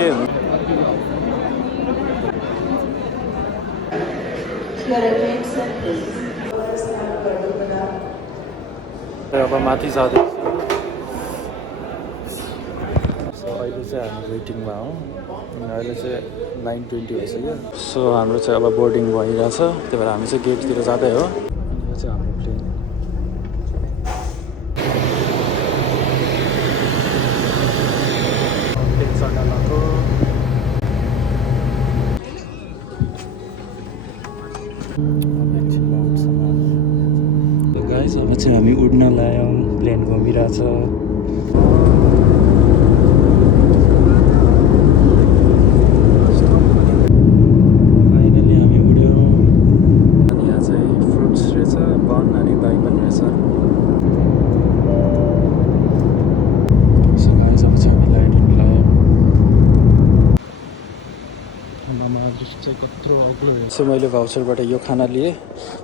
के अब माथि जाँदैछ। सो अहिले चाहिँ हामी वेटिङमा हौँ। अहिले चाहिँ 9:20 भइसक्यो। सो हाम्रो चाहिँ अब बोर्डिङ भइरहेछ, त्यही भएर हामी चाहिँ गेटतिर जाँदै हो। यो चाहिँ हाम्रो प्लेन। प्लेन चढ्न लाग्यो। गाइस अब चाहिँ हामी उड्न लाग्यौँ, प्लेन घुमिरहेछ। फाइनली हामी उड्यौँ। अनि यहाँ चाहिँ फ्रुट्स रहेछ, बन अनि दही पनि रहेछ। सो गाइस अब चाहिँ हामी ल्यान्डिङ लगायौँ। आमामा दृश्य चाहिँ कत्रो अग्लो रहेछ। सो मैले भाउचरबाट यो खाना लिएँ।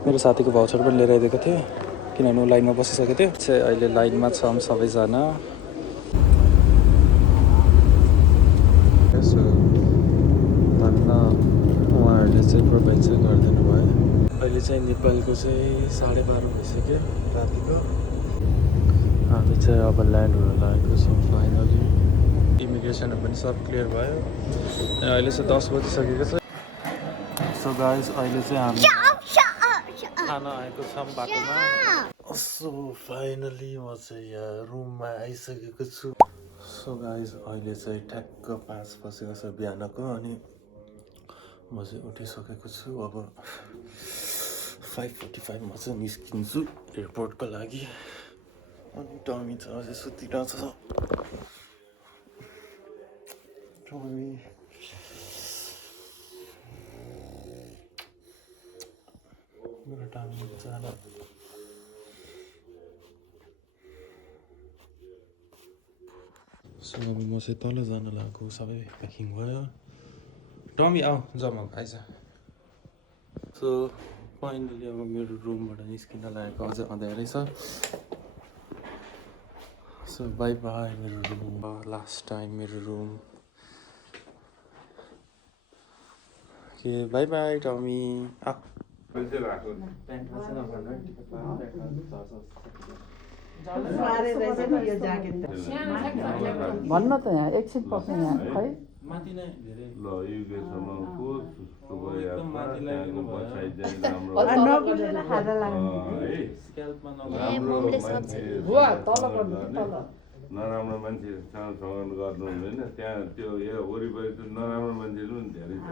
मेरो साथीको भाउचर पनि लिएर आइदिएको थियो किनभने ऊ लाइनमा बसिसकेको थियो। चाहिँ अहिले लाइनमा छौँ सबैजना। धन्न उहाँहरूले चाहिँ प्रोभाइड चाहिँ गरिदिनु भयो। अहिले चाहिँ नेपालको चाहिँ 12:30 भइसक्यो रातिको। हामी चाहिँ अब ल्यान्ड हुन लागेको छौँ फाइनली। इमिग्रेसनहरू पनि सब क्लियर भयो। अहिले चाहिँ 10 बजिसकेको छ। सो गाइस अहिले चाहिँ हामी खाना आएको छौँ बाटोमा। सो फाइनली म चाहिँ यहाँ रुममा आइसकेको छु। सो गाइस अहिले चाहिँ ठ्याक्क 5 बजेको छ बिहानको। अनि म चाहिँ उठिसकेको छु। अब 5:45 मा चाहिँ निस्किन्छु एयरपोर्टको लागि। अनि टमी चाहिँ अझै सुतिरहेछ। टमी मेरो टमी जान सो अब म चाहिँ तल जान लागेको। सबै प्याकिङ भयो। टमी आऊ जम्मा आइज। सो फाइनली अब मेरो रुमबाट निस्किन लागेको अझै अँध्यारै छ। सो बाई बाई मेरो रुम। लास्ट टाइम मेरो रुम। के बाई बाई टमी। भन्न त यहाँ एकछिन पक्नु यहाँ खै माथि नै धेरै ल युगेसम्म एकदम माथि लगाइदिनु भयो। स्क्याल्पमा राम्रो मान्छे नराम्रो मान्छेसँग सँगन गर्नु हुँदैन। त्यहाँ त्यो यो वरिपरि त नराम्रो मान्छेहरू पनि धेरै छ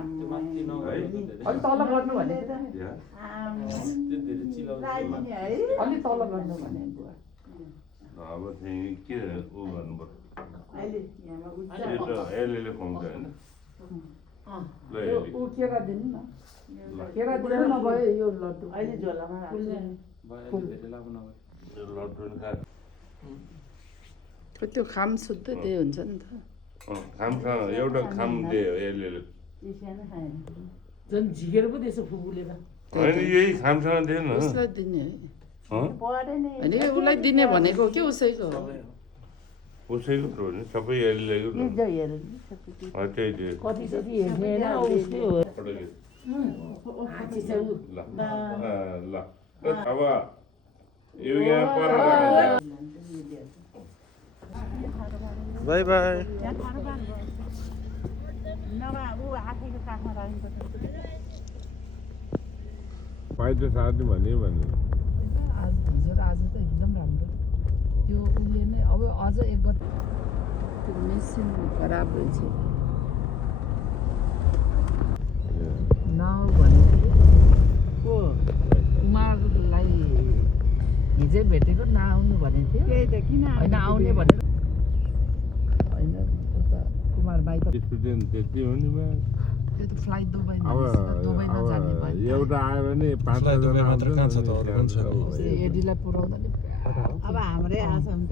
अलि तल गर्नु भने अलि तल गर्नु भने अब चाहिँ के ऊ गर्नु पर्छ यसले खुवाउँछ होइन ऊ केरा दिनु न केरा दिनु नभए यो लड्डु अहिले झोलामा लड्डु त्यो खाम शुद्ध त्यही हुन्छ नि त। खामसँग एउटा खाम दियो यसले झन् झिकेर पो त्यसो फुपुले त होइन यही खामसँग दियो न उसलाई दिने होइन उसलाई दिने भनेको के उसैको उसैको त हो नि सबै यसले त्यही दियो ल अब यो यहाँ पर बाई बाई। पाइतो साथी भन्यो भने आज हिजो र आज त एकदम राम्रो। त्यो उसले नै अब अझ एक गते त्यो मेसिन खराब भएछ नआउ भनेको कुमारलाई हिजै भेटेको नआउनु भनेको थियो। त्यही त किन होइन आउने भनेर होइन उता कुमार बाई त स्टुडेन्ट त्यति हो नि त्यो त फ्लाइट दुबई अब एउटा आयो भने 5-6 मात्र कहाँ छ त अरू पनि छ। एडीलाई पुऱ्याउँदा नि अब हाम्रै आछौँ त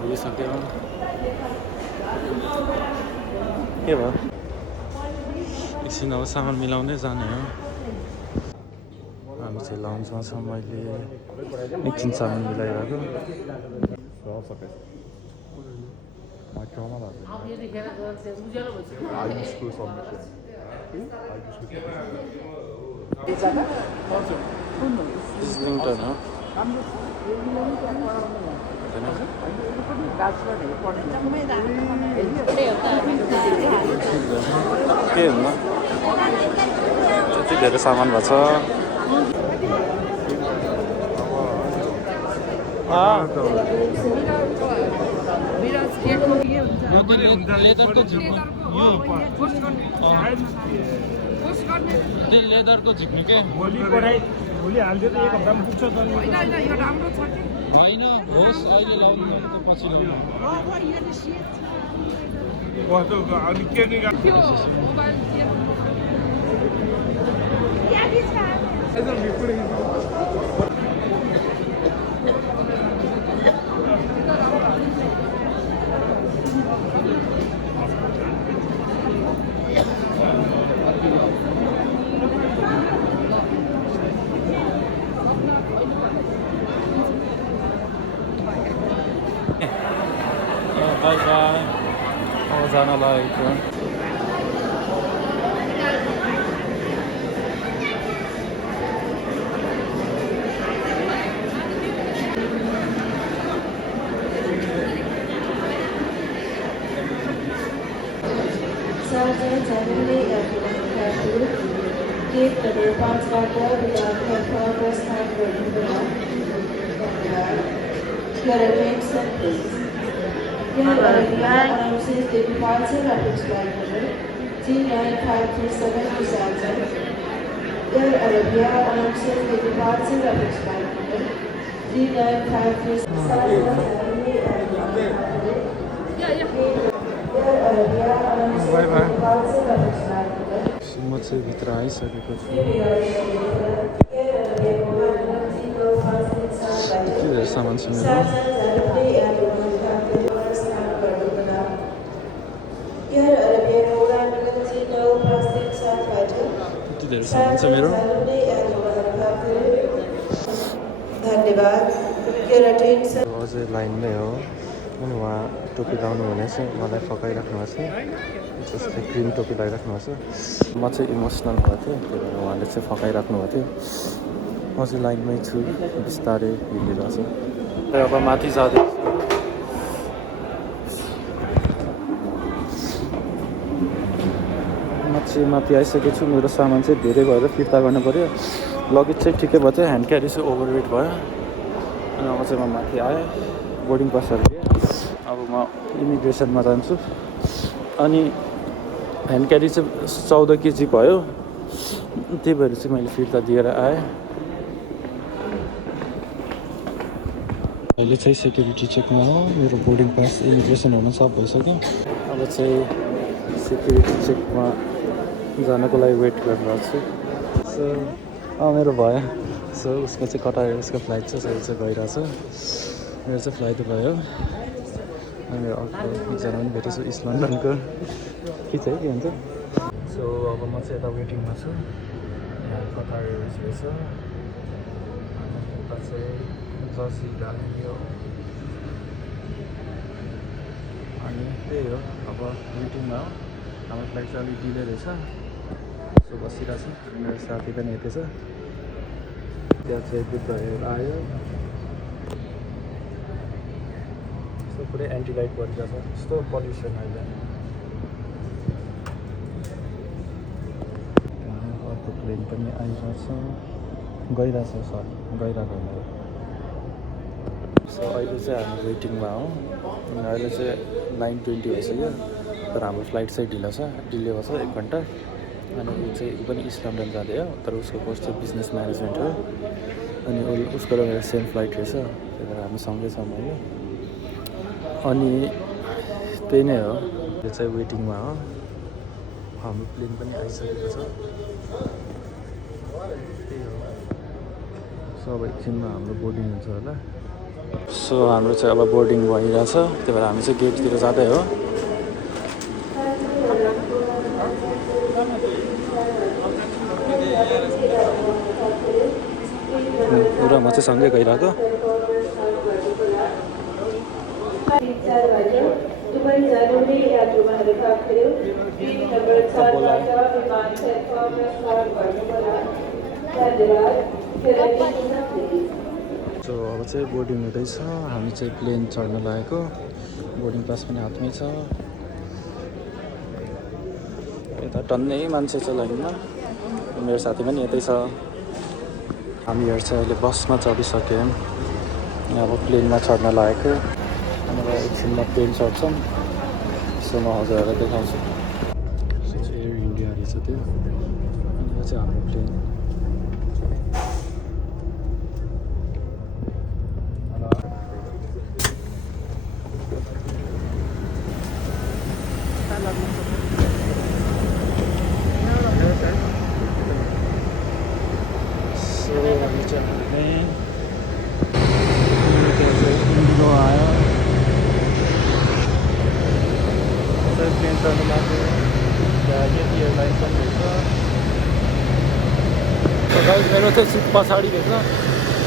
पुगिसक्यो। के भयो एकछिन अब सामान मिलाउँदै जाने हो। हामी चाहिँ लाउन्जमा छौँ। मैले एकछिन सामान मिलाइरहेको। ड्रामा भएको अब यतिखेर गएर त्यो उज्यालो भइसक्यो आयुषको सबमिसन त्यो जग्गा कुन हो इस्लिङटन हो राम्रो छ यो मिलाउनु त्यहाँ पढाउनु होइन यो पनि ब्याचलरहरू पढ्नु के हुन्न यति धेरै सामान भएको छ लेदरको झिक्नु के भोलि हालिदियो त 1 हप्तामा पुग्छ त नि होइन होस् अहिले लाउनु भने त पछि लाउनु कस्तो अनि के नि बाई बाई अब जान लागेको गेट नम्बर 5बाट विद्यार्थीहरूका प्रस्थान गर्नुहुँदा Air Arabia announces the departure of its flight number T9537 to Sharjah. Air Arabia announces the departure of its flight number T9537 Air Arabia announces the departure of its flight number. म चाहिँ भित्र आइसकेको छु के धेरै सामान छ मेरो यति धेरै सामान छ मेरो धन्यवाद अझै लाइनमै हो अनि उहाँ टोपी लाउनु भनेको चाहिँ मलाई फकाइराख्नु भएको छ जस्तै ग्रिन टोपी लगाइराख्नु भएको छ म चाहिँ इमोसनल भएको थिएँ त्यही भएर उहाँले चाहिँ फकाइराख्नु भएको थियो म चाहिँ लाइनमै छु बिस्तारै हिँडिरहेको छु अब माथि जाँदैछु म चाहिँ माथि आइसकेको छु मेरो सामान चाहिँ धेरै भएर फिर्ता गर्नु पऱ्यो लगेज चाहिँ ठिकै भयो थियो ह्यान्ड क्यारी चाहिँ ओभरवेट भयो अनि अब चाहिँ म माथि आएँ बोर्डिङ पासहरू लिएँ अब म इमिग्रेसनमा जान्छु अनि ह्यान्ड क्यारी चाहिँ 14 केजी भयो त्यही भएर चाहिँ मैले फिर्ता दिएर आएँ अहिले चाहिँ सेक्युरिटी चेकमा हो मेरो बोर्डिङ पास इमिग्रेसन हुन सब भइसक्यो अब चाहिँ सेक्युरिटी चेकमा जानको लागि वेट गरिरहेको छु सो मेरो भयो सो उसको चाहिँ कटार उसको फ्लाइट छ सो चाहिँ गइरहेछ मेरो चाहिँ फ्लाइट भयो अनि मेरो अर्को एकजना पनि भेटेछु इस्ट लन्डनको के चाहिँ के भन्छ सो अब म चाहिँ यता वेटिङमा छु यहाँ कतार एयरवेज रहेछ अनि यता चाहिँ जर्सी गाडी हो अनि त्यही हो अब वेटिङमा हो हाम्रो फ्लाइट चाहिँ अलिक डिले रहेछ सो बसिरहेको छु मेरो साथी पनि यतै छ त्यहाँ चाहिँ बुद्धहरू आयो यस्तो पुरै एन्टी लाइट गरिरहेको छ यस्तो पल्युसन अहिले अर्को प्लेन पनि आइरहेछ गइरहेछ सरी गइरहेको होइन सो अहिले चाहिँ हामी वेटिङमा हो अनि अहिले चाहिँ 9:20 भइसक्यो तर हाम्रो फ्लाइट चाहिँ ढिलो छ डिले भएको छ 1 घन्टा अनि ऊ चाहिँ ऊ पनि इस्ट लन्डन जाँदै हो तर उसको कोर्स चाहिँ बिजनेस म्यानेजमेन्ट हो अनि उसको र मेरो सेम फ्लाइट रहेछ त्यही भएर हामी सँगै छौँ होइन अनि त्यही नै हो यो चाहिँ वेटिङमा हो हाम्रो प्लेन पनि आइसकेको छ त्यही हो सो अब एकछिनमा हाम्रो बोर्डिङ हुन्छ होला सो हाम्रो चाहिँ अब बोर्डिङ भइरहेछ त्यही भएर हामी चाहिँ गेटतिर जाँदै हो र म चाहिँ सँगै गइरहेको दुबई जाने अब चाहिँ बोर्डिङ हुँदैछ हामी चाहिँ प्लेन चढ्न लागेको बोर्डिङ पास पनि हातमै छ यता टन्नै मान्छे छ लाइनमा मेरो साथी पनि यतै छ हामीहरू चाहिँ अहिले बसमा चढिसक्यौँ अब प्लेनमा चढ्न लागेको अनि अब एकछिनमा प्लेन चढ्छौँ सो म हजुरहरूलाई देखाउँछु एयर इन्डिया रहेछ त्यो अनि यो चाहिँ हाम्रो प्लेन इंडिगो आया प्लेन चढ्नु लाग्यो यति एयरलाइन पनि रहेछ मेरो चाहिँ सिट पछाडि रहेछ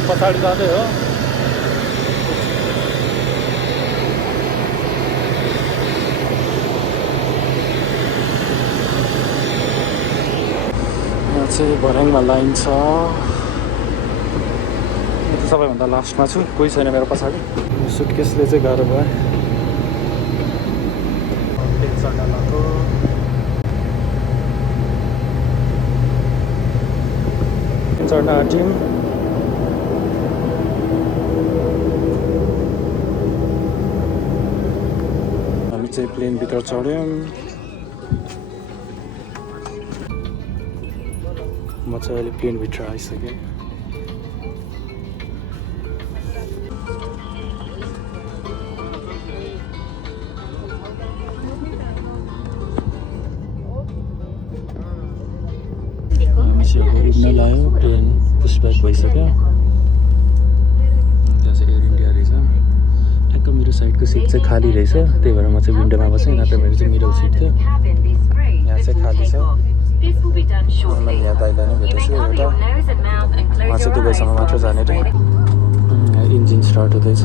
पछाडि जाँदै हो यहाँ चाहिँ भर्याङमा लाइन छ सबैभन्दा लास्टमा छु कोही छैन मेरो पछाडि सुटकेसले चाहिँ गाह्रो भयो प्लेन चढ्न लाग्यो चढ्न आँट्यौँ हामी चाहिँ प्लेनभित्र चढ्यौँ म चाहिँ अहिले प्लेनभित्र आइसकेँ उड्न लाग्यो प्लेन पुसब्याक भइसक्यो त्यहाँ चाहिँ एयर इन्डिया रहेछ ठ्याक्क मेरो साइडको सिट चाहिँ खाली रहेछ त्यही भएर म चाहिँ विन्डोमा बसेँ नत्र मेरो चाहिँ मिडल सिट थियो यहाँ चाहिँ खाली छ मैले यहाँ दाइलाई नै भेटेछु एउटा उहाँ चाहिँ दुबईसम्म मात्र जाने रे इन्जिन स्टार्ट हुँदैछ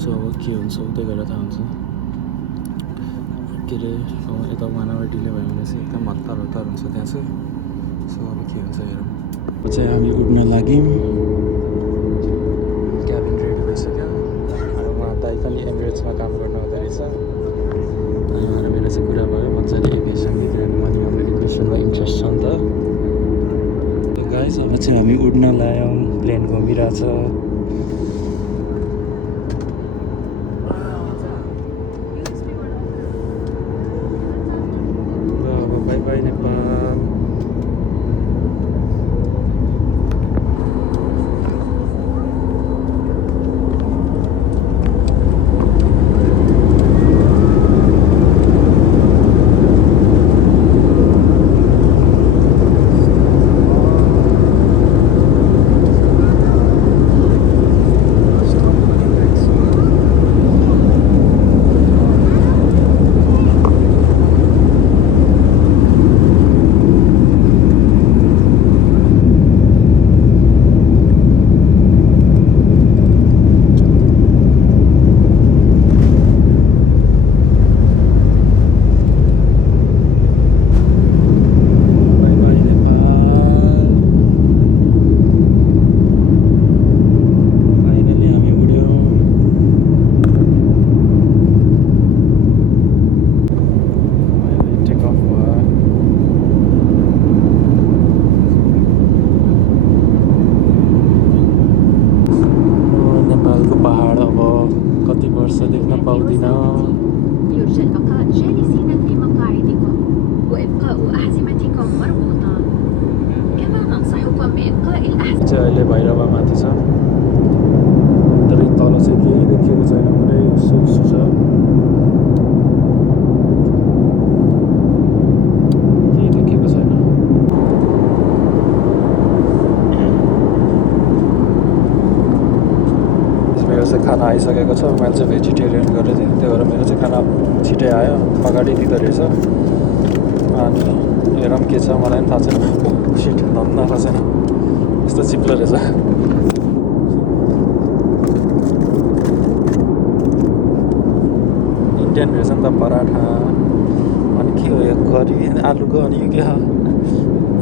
सो अब के हुन्छ उतै गएर थाहा हुन्छ के अरे यता 1 आवर डिले भयो भने चाहिँ एकदम हतार हुन्छ त्यहाँ चाहिँ सो अब के हुन्छ हेरौँ चाहिँ हामी उड्न लाग्यौँ क्याबिन रेडी भइसक्यो अनि उहाँ दाइ पनि एमिरेट्समा काम गर्नु हुँदो रहेछ अनि उहाँ मेरो चाहिँ कुरा भयो मजाले एभिएसन लिइरहनु अनि हाम्रो एभिएसनमा इन्ट्रेस्ट छ नि त गाइस अब चाहिँ हामी उड्न लाग्यौँ प्लेन घुमिरहेछ बाई नेपाल البقاء جالسين في مقاعدكم وإبقاء أحزمتكم مربوطة. كما ننصحكم بإبقاء الأحزمة. अहिले भैरवा माथि छ तर तल चाहिँ केही देखिएको छैन पुरै सुसु छ केही देखिएको छैन मेरो चाहिँ खाना आइसकेको छ मैले चाहिँ भेजिटेरियन गरेको थिएँ त्यही भएर मेरो चाहिँ खाना छिटै आयो अगाडि दिँदो रहेछ अनि हेरौँ के छ मलाई पनि थाहा छैन। ओ सिट धन्न थाहा छैन यस्तो चिप्लो रहेछ। इन्डियन रहेछ नि त पराठा। अनि के हो यो करी आलुको, अनि यो के हो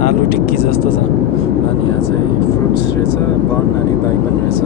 आलु टिक्की जस्तो छ। अनि यहाँ चाहिँ फ्रुट्स रहेछ, बन अनि दही पनि रहेछ।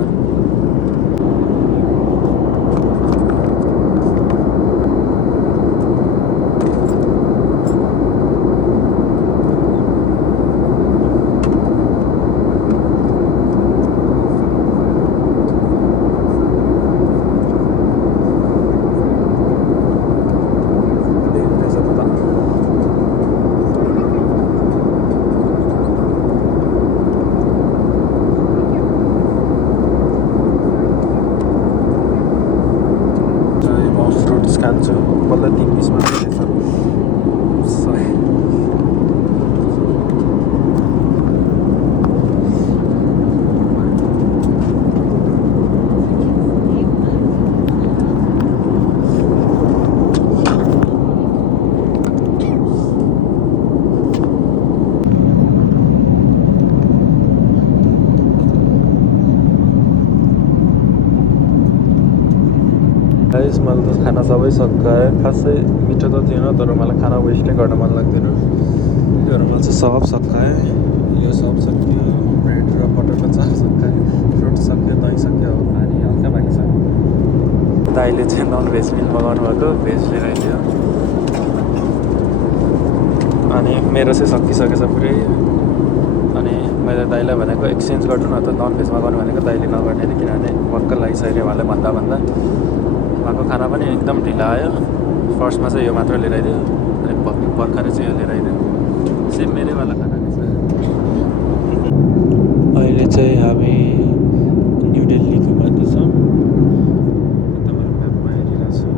खान्छु बल्ल 3-20 मात्रै रहेछ। गाइस मैले त खाना सबै सकाएँ। खासै मिठो त थिएन तर मलाई खाना वेस्टै गर्न मन लाग्दैन। त्योहरू मैले चाहिँ सब सकाएँ। यो सब सक्यो, ब्रेड र पटेटो चाप सकाएँ, फ्रुट सक्यो, दही सक्यो, अब पानी हल्का बाँकी छ। दाइले चाहिँ नन भेज मिल मगाउनु भएको, भेज लिएर आइदियो। अनि मेरो चाहिँ सकिसकेछ पुरै। अनि मैले दाइलाई भनेको एक्सचेन्ज गर्नु न त, नन भेज मगाउनु भनेको दाइले नगर्ने अरे, किनभने भक्क लागिसक्यो उहाँले भन्दा उहाँको खाना पनि एकदम ढिला आयो। फर्स्टमा चाहिँ यो मात्र लिएर आइदियो, अनि भर्खरै चाहिँ यो लिएर आइदियो। सेम मेरैवाला खाना रहेछ। अहिले चाहिँ हामी न्यु दिल्लीको बाटो छौँ। तपाईँहरू म्यापमा हेरिरहेको छु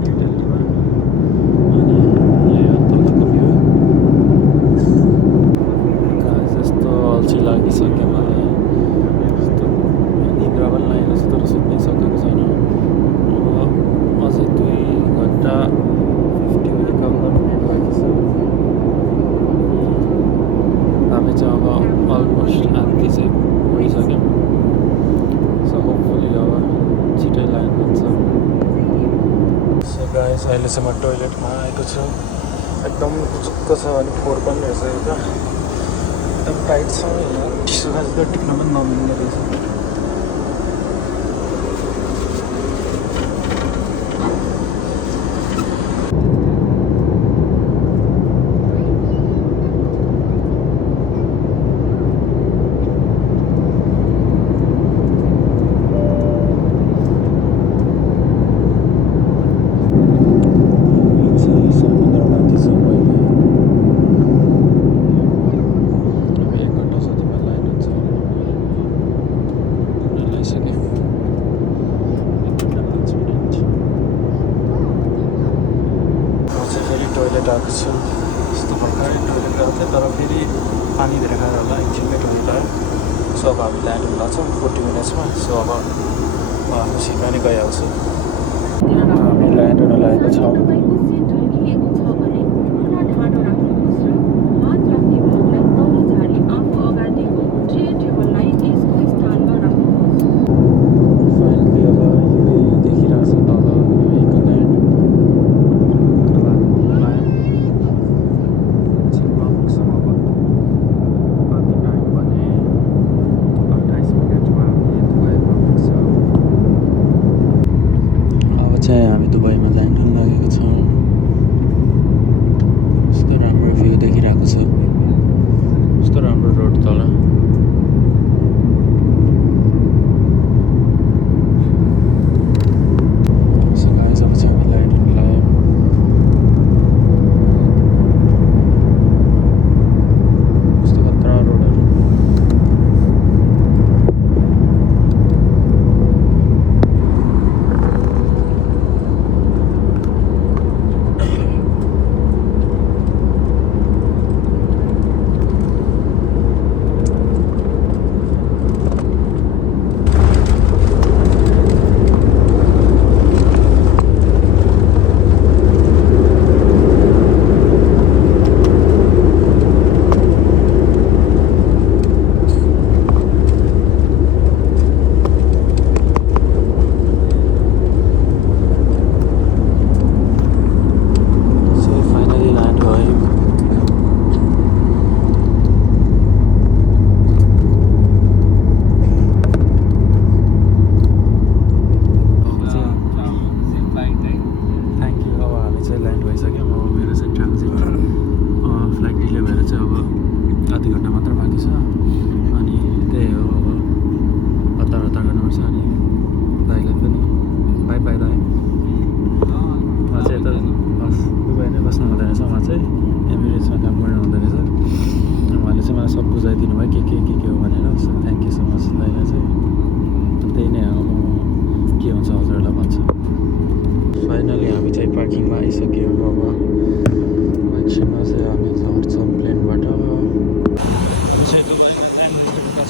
न्यु दिल्लीमा। अनि यो तलको भ्यू जस्तो अल्छी लागिसक्यो मलाई। यस्तो निद्रा पनि लागेको छ तर सुत्नै सकेको छैन। अझै 2 घन्टा 51 मिनट बाँकी छ। हामी चाहिँ अब अलमोस्ट आधी चाहिँ पुगिसक्यौँ। सो होपफुली अब छिटै लाइन हुन्छ। सो गाइस अहिले चाहिँ म टोइलेटमा आएको छु। एकदम जुक्क छ अनि फोहोर पनि रहेछ। यो त एकदम टाइट छ। टिस्यु खाँच त टिप्न पनि नमिल्ने रहेछ। टोइलेट आएको छु। यस्तो भर्खरै टोइलेट गएको थिएँ तर फेरि पानी धेरै खाएर होला एकछिनमै टोइलेट आयो। सो अब हामी ल्यान्ड हुन लाग्छौँ 40 मिनट्समा। सो अब म आफ्नो सिटमा नै गइहाल्छु। हामी ल्यान्ड हुन लागेको छौँ। हामी दुबईमा ल्यान्ड हुन लागेको छौँ।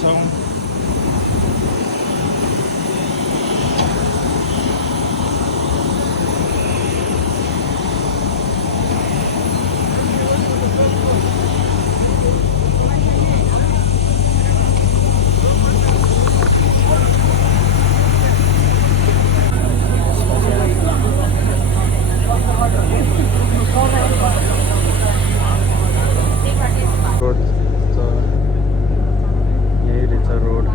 छौँ। रोड त यही रहेछ रोड।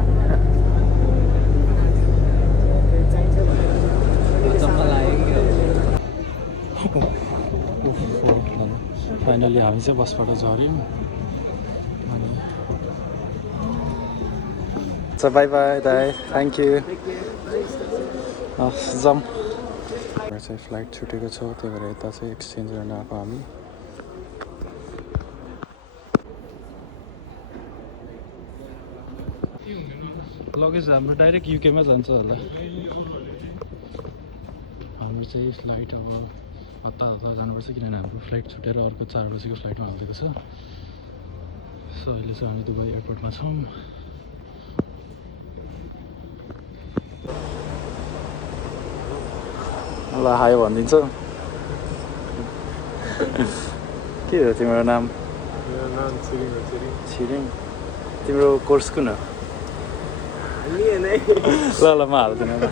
फाइनली हामी चाहिँ बसबाट झऱ्यौँ। बाई बाई दाई, थ्याङ्क यू। जाउँ। चाहिँ फ्लाइट छुटेको छ, त्यही भएर यता चाहिँ एक्सचेन्ज गर्न आएको हामी। लगेज हाम्रो डाइरेक्ट युकेमा जान्छ होला। हाम्रो चाहिँ फ्लाइट अब हतार हतार जानुपर्छ, किनभने हाम्रो फ्लाइट छुटेर अर्को 4 बजीको फ्लाइटमा हालिदिएको छ। सो अहिले चाहिँ हामी दुबई एयरपोर्टमा छौँ। ल हाई भनिदिन्छ। के हो तिम्रो नाम? छिरिङ। तिम्रो कोर्स कुन हो? ल ल म हाल्दिनँ ल।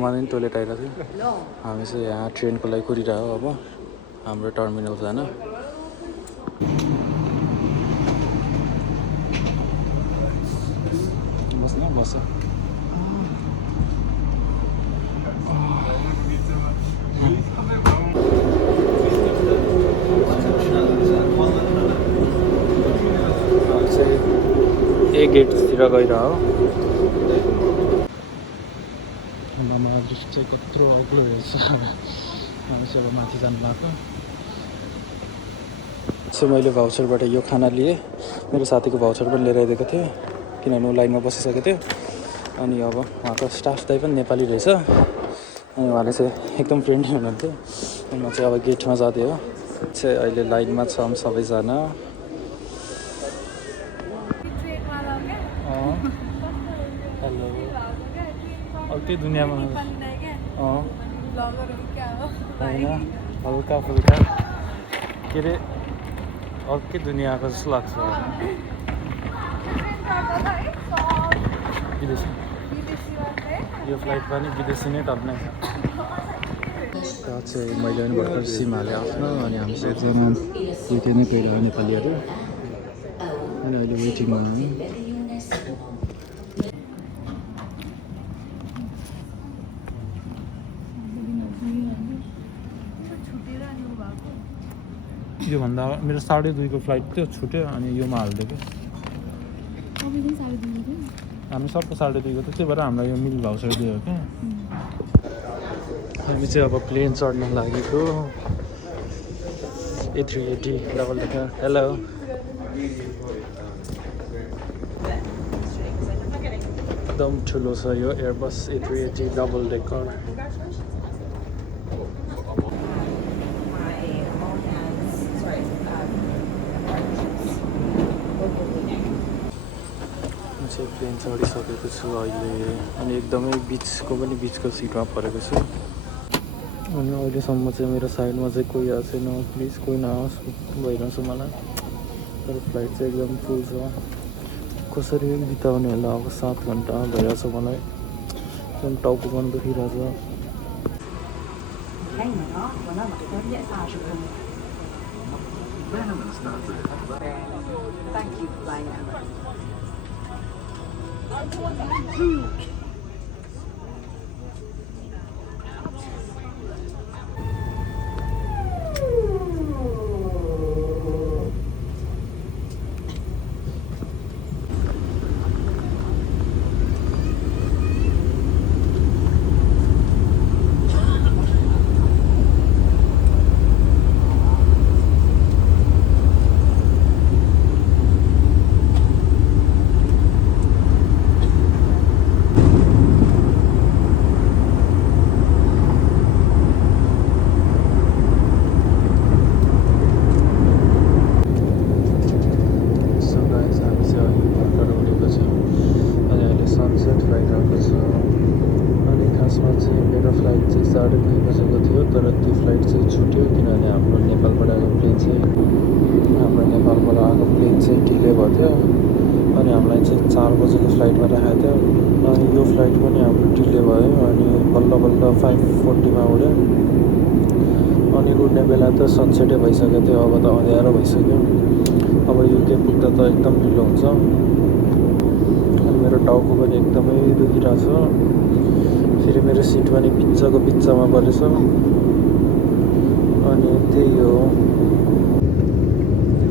मलाई नि टोइलेट आइरहेको थियो। हामी चाहिँ यहाँ ट्रेनको लागि कुरिरहेको अब हाम्रो टर्मिनल जान। बस्न बस। ए गेटतिर गइरह। आमामा दृश्य चाहिँ कत्रो अग्लो हेर्छ। मान्छे अब माथि जानु भएको। चाहिँ मैले भाउचरबाट यो खाना लिएँ। मेरो साथीको भाउचर पनि लिएर आइदिएको थिएँ, किनभने ऊ लाइनमा बसिसकेको थियो। अनि अब उहाँको स्टाफ दाइ पनि नेपाली रहेछ। अनि उहाँले चाहिँ एकदम फ्रेन्डली हुनुहुन्थ्यो। अनि म चाहिँ अब गेटमा जाँदै हो। चाहिँ अहिले लाइनमा छौँ सबैजना। हेलो। अर्कै दुनियाँमा होइन, हल्का फुल्का के अरे अर्कै दुनियाँ आएको जस्तो लाग्छ। विदेशी यो फ्लाइट पनि विदेशी नै टर्नै छ। त्यहाँ चाहिँ मैले पनि भर्खर सिम हालेँ आफ्नो। अनि हामी सबजना युके नै गएर नेपालीहरू। अनि अहिले वेटिङमा हामी। योभन्दा मेरो 2:30 को फ्लाइट थियो, छुट्यो अनि योमा हालिदियो कि। हामी सबको 2:30 को थियो, त्यही भएर हामीलाई यो मिल भाउचर दियो क्या। हामी चाहिँ अब प्लेन चढ्न लागेको। A380 double decker. हेलो। एकदम ठुलो छ यो Airbus A380 double decker. Plane चढिसकेको छु अहिले। अनि एकदमै बिचको पनि बिचको सिटमा परेको छु। अनि अहिलेसम्म चाहिँ मेरो साइडमा चाहिँ कोही आएको छैन। प्लिज कोही नआओस् भइरहेको छ मलाई। तर फ्लाइट चाहिँ एकदम फुल छ। कसरी बिताउने होला अब 7 घन्टा भइरहेछ मलाई। एकदम टाउको पनि दुखिरहेछ। थियो अनि हामीलाई चाहिँ 4 बजेको फ्लाइटमा राखेको थियो अनि यो फ्लाइट पनि हाम्रो डिले भयो अनि बल्ल बल्ल 5:40मा उड्यो अनि उड्ने बेला त सनसेटै भइसकेको थियो अब त अँध्यारो भइसक्यो अब युके पुग्दा त एकदम ढिलो हुन्छ अनि मेरो टाउको पनि एकदमै दुखिरहेछ फेरि मेरो सिट पनि बिचको बिचमा परेछ अनि त्यही हो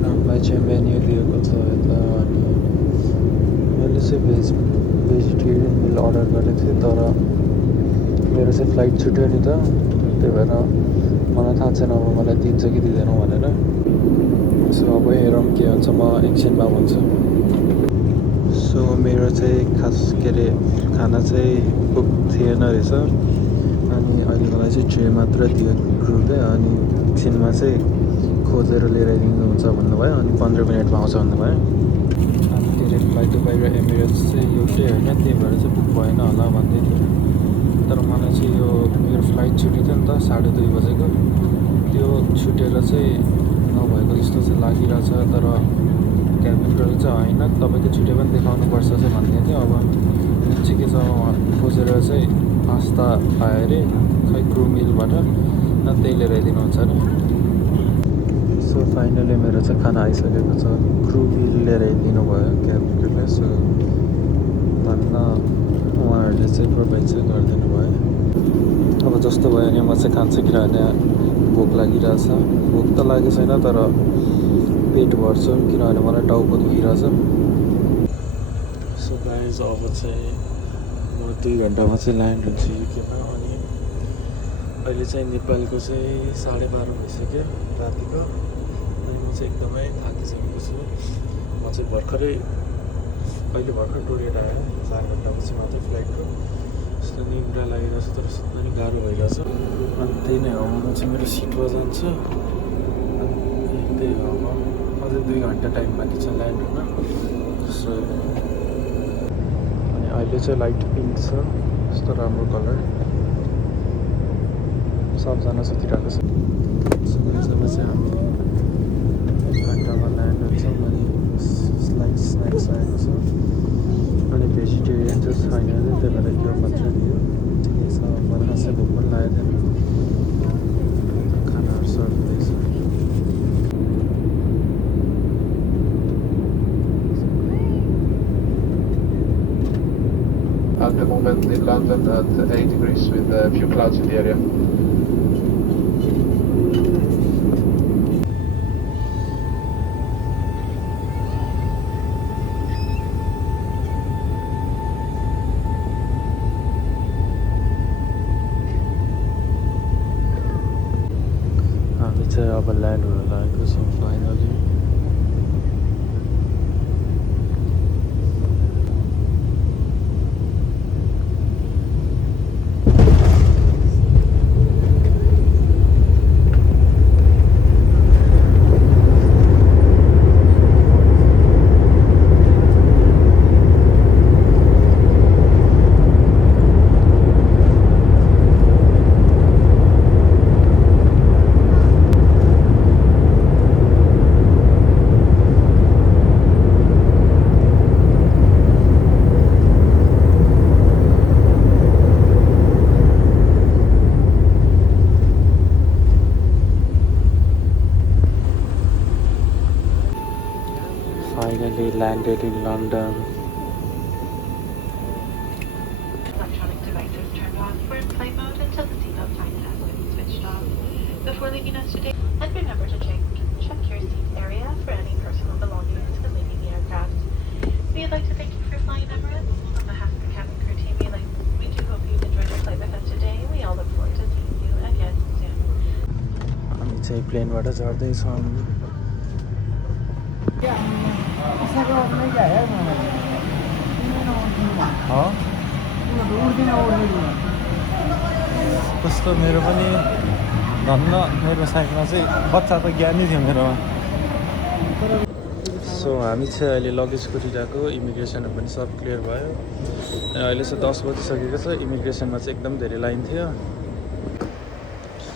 हामीलाई चाहिँ मेन्यू दिएको छ यता अनि मैले चाहिँ भेजिटेरियन मिल अर्डर गरेको थिएँ तर मेरो चाहिँ फ्लाइट छुट्यो नि त त्यही भएर मलाई थाहा छैन अब मलाई दिन्छ कि दिँदैन भनेर सो अब हेरौँ के हुन्छ म एकछिनमा भन्छु सो मेरो चाहिँ खास के अरे खाना चाहिँ बुक थिएन रहेछ अनि अहिले मलाई चाहिँ ट्रे मात्र दियो ग्रुपले अनि एकछिनमा चाहिँ खोजेर लिएर दिनुहुन्छ भन्नुभयो अनि 15 मिनटमा आउँछ भन्नुभयो अनि के अरे फ्लाइट टु बाहिर एमिरेट्स चाहिँ एउटै होइन त्यही भएर चाहिँ बुक भएन होला भन्दै थियो तर मलाई चाहिँ यो मेरो फ्लाइट छुट्यो थियो नि त 2:30 बजेको त्यो छुटेर चाहिँ नभएको जस्तो चाहिँ लागिरहेछ तर क्याबिन क्रुले चाहिँ होइन तपाईँको छुट्यो पनि देखाउनुपर्छ चाहिँ भन्दै थियो अब चाहिँ के छ खोजेर चाहिँ पास्ता पायो अरे खै क्रू मिलबाट न त्यही लिएर दिनुहुन्छ अरे सो फाइनली मेरो चाहिँ खाना आइसकेको छ क्रू मिल लिएर दिनुभयो क्याबिन क्रुले सो भन्न उहाँहरूले चाहिँ प्रोभाइड चाहिँ गरिदिनु भयो अब जस्तो भयो भने म चाहिँ खान्छु किनभने भोक लागिरहेछ भोक त लागेको छैन तर पेट भर्छु किनभने मलाई टाउको दुखिरहेछ सो गाइज अब चाहिँ म 2 घन्टामा चाहिँ ल्यान्ड हुन्छु युकेमा अनि अहिले चाहिँ नेपालको चाहिँ 12:30 भइसक्यो रातिको अनि म चाहिँ एकदमै थाकिसकेको छु म चाहिँ भर्खर टोरेर आयो 4 घन्टापछि मात्रै फ्लाइटको यस्तो निन्द्रा लागिरहेछ तर सुत्न नि गाह्रो भइरहेछ अनि त्यही नै हो म चाहिँ मेरो सिटमा जान्छु अनि त्यही हो अब अझै 2 घन्टा टाइम बाँकी छ ल्यान्ड हुन सो अनि अहिले चाहिँ लाइट पिङ्क छ यस्तो राम्रो कलर सबजना सुतिरहेको छ सो जब चाहिँ हामी 1 घन्टामा ल्यान्ड हुन्छौँ अनि स्न्याक्स आएको छ अनि भेजिटेरियन चाहिँ छैन अरे त्यही भएर यो मात्र दियो मलाई खासै भोक पनि लागेको थिएन खानाहरू सर्भ हुँदैछ At the moment in London at 8 degrees with a few clouds in the area. हामी चाहिँ अब ल्यान्ड हुन लागेको छौँ finally finally landed in London. Electronic devices turned off. We're in flight mode until the seatbelt sign has been switched off. Before leaving us today, and remember to check your seat area for any personal belongings when leaving the aircraft. We'd like to thank you for flying Emirates. On behalf of the cabin crew team, we do hope you enjoyed your flight with us today. We all look forward to seeing you again soon. हामी चाहिँ प्लेनबाट चढ्दैछौँ कस्तो मेरो पनि धन्न मेरो साइडमा चाहिँ बच्चा त ज्ञानी थियो मेरोमा सो हामी चाहिँ अहिले लगेज कुरिरहेको इमिग्रेसनहरू पनि सब क्लियर भयो अहिले चाहिँ 10 बजिसकेको छ इमिग्रेसनमा चाहिँ एकदम धेरै लाइन थियो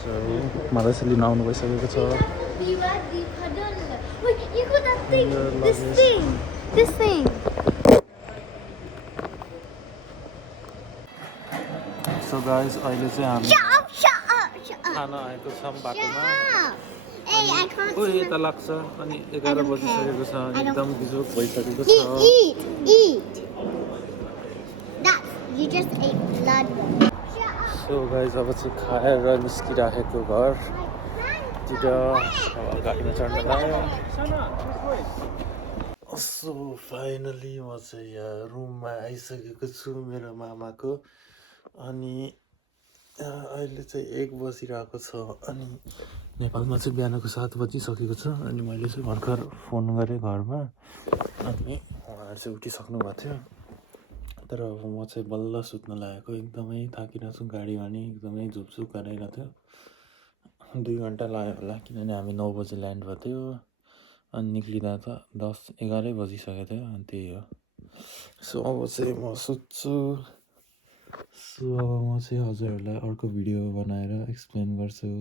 सो मलाई चाहिँ लिन आउनु भइसकेको छ This thing. सो गाइस अहिले चाहिँ हामी Shut up. खाना आएको छौँ बाटोमा Hey, I can't. ओ यता लाग्छ अनि 11 बजिसकेको छ अनि एकदम बिजोक भइसकेको छ Eat. That you just ate blood. So guys अब चाहिँ खाएर निस्किराखेको घरतिर अब गाडीमा चढ्न लाग्यो सो फाइनली म चाहिँ यहाँ रुममा आइसकेको छु मेरो मामाको अनि अहिले चाहिँ 1 बजिरहेको छ अनि नेपालमा चाहिँ बिहानको 7 बजिसकेको छ अनि मैले चाहिँ भर्खर फोन गरेँ घरमा अनि उहाँहरू चाहिँ उठिसक्नु भएको थियो तर अब म चाहिँ बल्ल सुत्न लागेको एकदमै थाकिरहेको छु गाडीमा नि एकदमै झुकझुक गराइरहेको थियो 2 घन्टा लाग्यो होला किनभने हामी 9 बजी ल्यान्ड भएको थियो अनि निक्लिँदा त 10-11 बजिसकेको थियो अनि त्यही हो सो अब चाहिँ म सुत्छु सो अब म चाहिँ हजुरहरूलाई अर्को भिडियो बनाएर एक्सप्लेन गर्छु